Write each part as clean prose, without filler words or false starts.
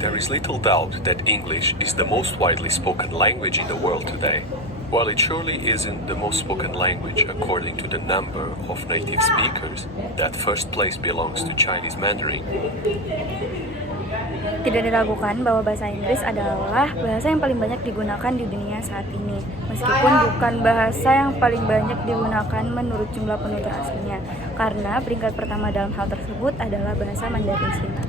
There is little doubt that English is the most widely spoken language in the world today. While it surely isn't the most spoken language according to the number of native speakers, that first place belongs to Chinese Mandarin. Tidak diragukan bahwa bahasa Inggris adalah bahasa yang paling banyak digunakan di dunia saat ini, meskipun bukan bahasa yang paling banyak digunakan menurut jumlah penutur aslinya, karena peringkat pertama dalam hal tersebut adalah bahasa Mandarin Cina.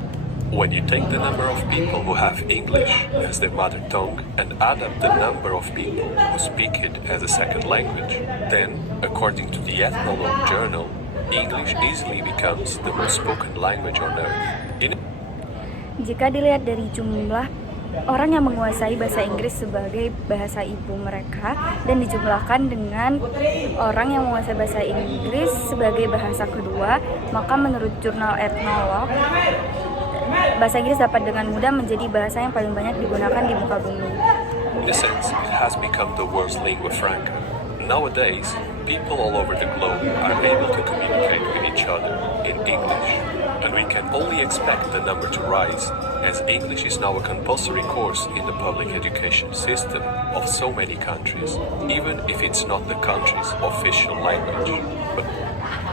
When you take the number of people who have English as their mother tongue and add up the number of people who speak it as a second language, then, according to the Ethnologue Journal, English easily becomes the most spoken language on earth. Jika dilihat dari jumlah orang yang menguasai bahasa Inggris sebagai bahasa ibu mereka dan dijumlahkan dengan orang yang menguasai bahasa Inggris sebagai bahasa kedua, maka menurut jurnal Ethnologue, bahasa Inggris dapat dengan mudah menjadi bahasa yang paling banyak digunakan di muka bumi. In a sense, it has become the world's lingua franca. Nowadays, people all over the globe are able to communicate with each other in English, and we can only expect the number to rise, as English is now a compulsory course in the public education system of so many countries, even if it's not the country's official language.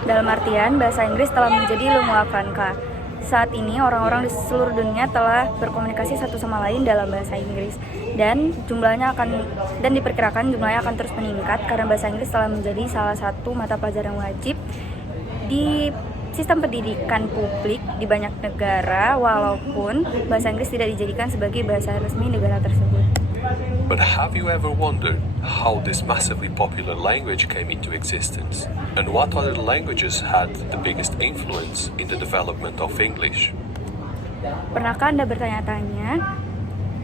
Dalam artian, bahasa Inggris telah menjadi lingua franca. Saat ini orang-orang di seluruh dunia telah berkomunikasi satu sama lain dalam bahasa Inggris dan diperkirakan jumlahnya akan terus meningkat karena bahasa Inggris telah menjadi salah satu mata pelajaran wajib di sistem pendidikan publik di banyak negara, walaupun bahasa Inggris tidak dijadikan sebagai bahasa resmi negara tersebut. But have you ever wondered how this massively popular language came into existence? And what other languages had the biggest influence in the development of English? Pernahkah Anda bertanya-tanya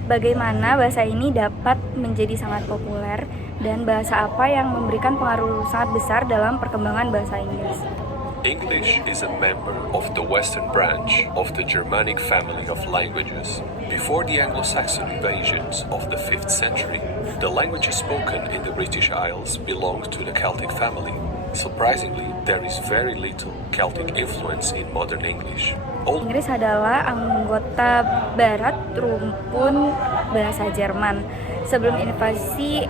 bagaimana bahasa ini dapat menjadi sangat populer dan bahasa apa yang memberikan pengaruh sangat besar dalam perkembangan bahasa Inggris? English is a member of the Western branch of the Germanic family of languages. Before the Anglo-Saxon invasions of the 5th century, the languages spoken in the British Isles belonged to the Celtic family. Surprisingly, there is very little Celtic influence in modern English. Inggris adalah anggota barat rumpun bahasa Jerman. Sebelum invasi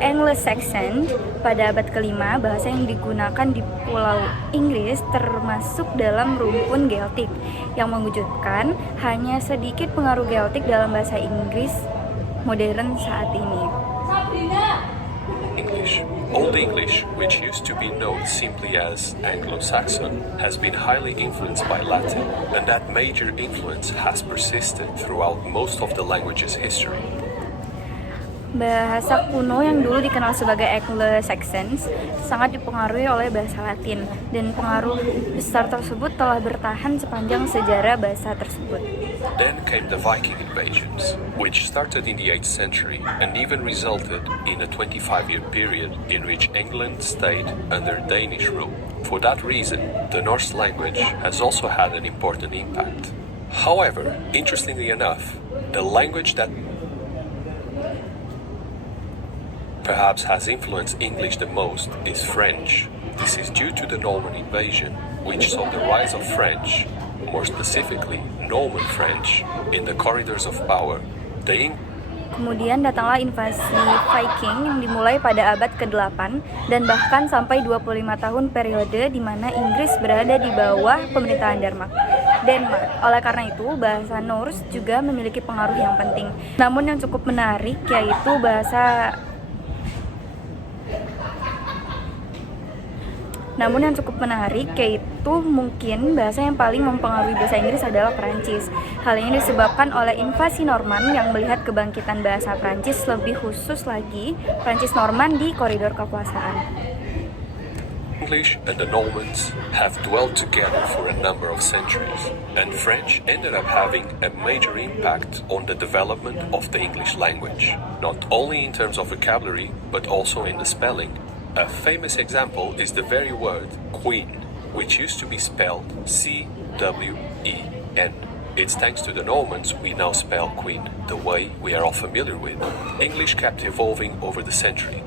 Anglo-Saxon pada abad ke-5, bahasa yang digunakan di Pulau Inggris termasuk dalam rumpun Celtic. Yang mengejutkan, hanya sedikit pengaruh Celtic dalam bahasa Inggris modern saat ini. Old English, which used to be known simply as Anglo-Saxon, has been highly influenced by Latin, and that major influence has persisted throughout most of the language's history. Bahasa kuno yang dulu dikenal sebagai Anglo-Saxons sangat dipengaruhi oleh bahasa Latin, dan pengaruh besar tersebut telah bertahan sepanjang sejarah bahasa tersebut. Then came the Viking invasions, which started in the 8th century and even resulted in a 25-year period in which England stayed under Danish rule. For that reason, the Norse language has also had an important impact. However, interestingly enough, the language that perhaps has influenced English the most is French. This is due to the Norman invasion, which saw the rise of French, more specifically Norman French, in the corridors of power. Kemudian datanglah invasi Viking yang dimulai pada abad ke-8 dan bahkan sampai 25 tahun periode di mana Inggris berada di bawah pemerintahan Denmark. Oleh karena itu, bahasa Norse juga memiliki pengaruh yang penting. Namun yang cukup menarik yaitu mungkin bahasa yang paling mempengaruhi bahasa Inggris adalah Prancis. Hal ini disebabkan oleh invasi Norman yang melihat kebangkitan bahasa Prancis, lebih khusus lagi Prancis Norman di koridor kekuasaan. English and the Normans have dwelt together for a number of centuries, and French ended up having a major impact on the development of the English language, not only in terms of vocabulary, but also in the spelling. A famous example is the very word queen, which used to be spelled C-W-E-N. It's thanks to the Normans we now spell queen the way we are all familiar with. English kept evolving over the century.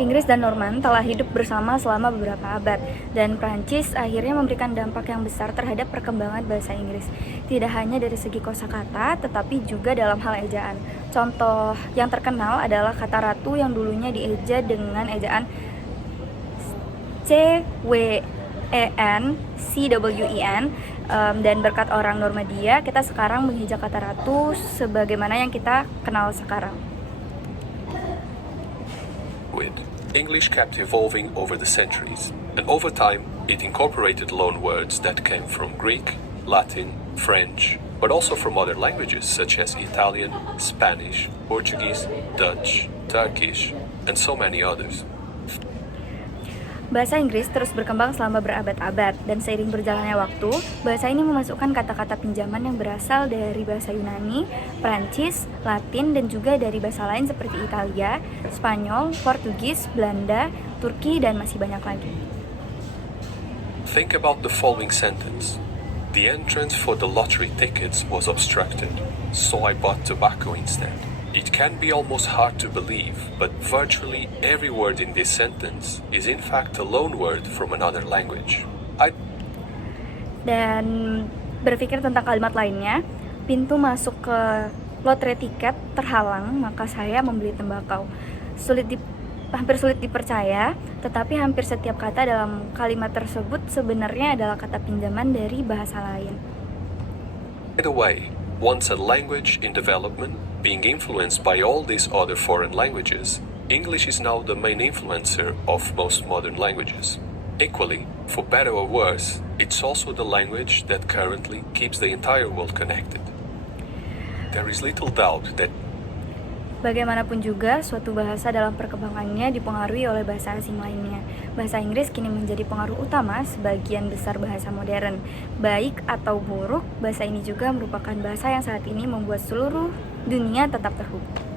Inggris dan Norman telah hidup bersama selama beberapa abad, dan Prancis akhirnya memberikan dampak yang besar terhadap perkembangan bahasa Inggris. Tidak hanya dari segi kosakata, tetapi juga dalam hal ejaan. Contoh yang terkenal adalah kata ratu yang dulunya dieja dengan ejaan CWEN, dan berkat orang Normandia, kita sekarang menghijau kata ratu sebagaimana yang kita kenal sekarang. With English kept evolving over the centuries, and over time it incorporated loan words that came from Greek, Latin, French, but also from other languages such as Italian, Spanish, Portuguese, Dutch, Turkish, and so many others. Bahasa Inggris terus berkembang selama berabad-abad, dan seiring berjalannya waktu, bahasa ini memasukkan kata-kata pinjaman yang berasal dari bahasa Yunani, Prancis, Latin, dan juga dari bahasa lain seperti Italia, Spanyol, Portugis, Belanda, Turki, dan masih banyak lagi. Think about the following sentence. The entrance for the lottery tickets was obstructed, so I bought tobacco instead. It can be almost hard to believe, but virtually every word in this sentence is in fact a loan word from another language. Dan berpikir tentang kalimat lainnya, pintu masuk ke lotre tiket terhalang, maka saya membeli tembakau. Hampir sulit dipercaya, tetapi hampir setiap kata dalam kalimat tersebut sebenarnya adalah kata pinjaman dari bahasa lain. By the way, once a language in development, being influenced by all these other foreign languages, English is now the main influencer of most modern languages. Equally, for better or worse, it's also the language that currently keeps the entire world connected. There is little doubt that Bagaimanapun juga, suatu bahasa dalam perkembangannya dipengaruhi oleh bahasa asing lainnya. Bahasa Inggris kini menjadi pengaruh utama sebagian besar bahasa modern. Baik atau buruk, bahasa ini juga merupakan bahasa yang saat ini membuat seluruh dunia tetap terhubung.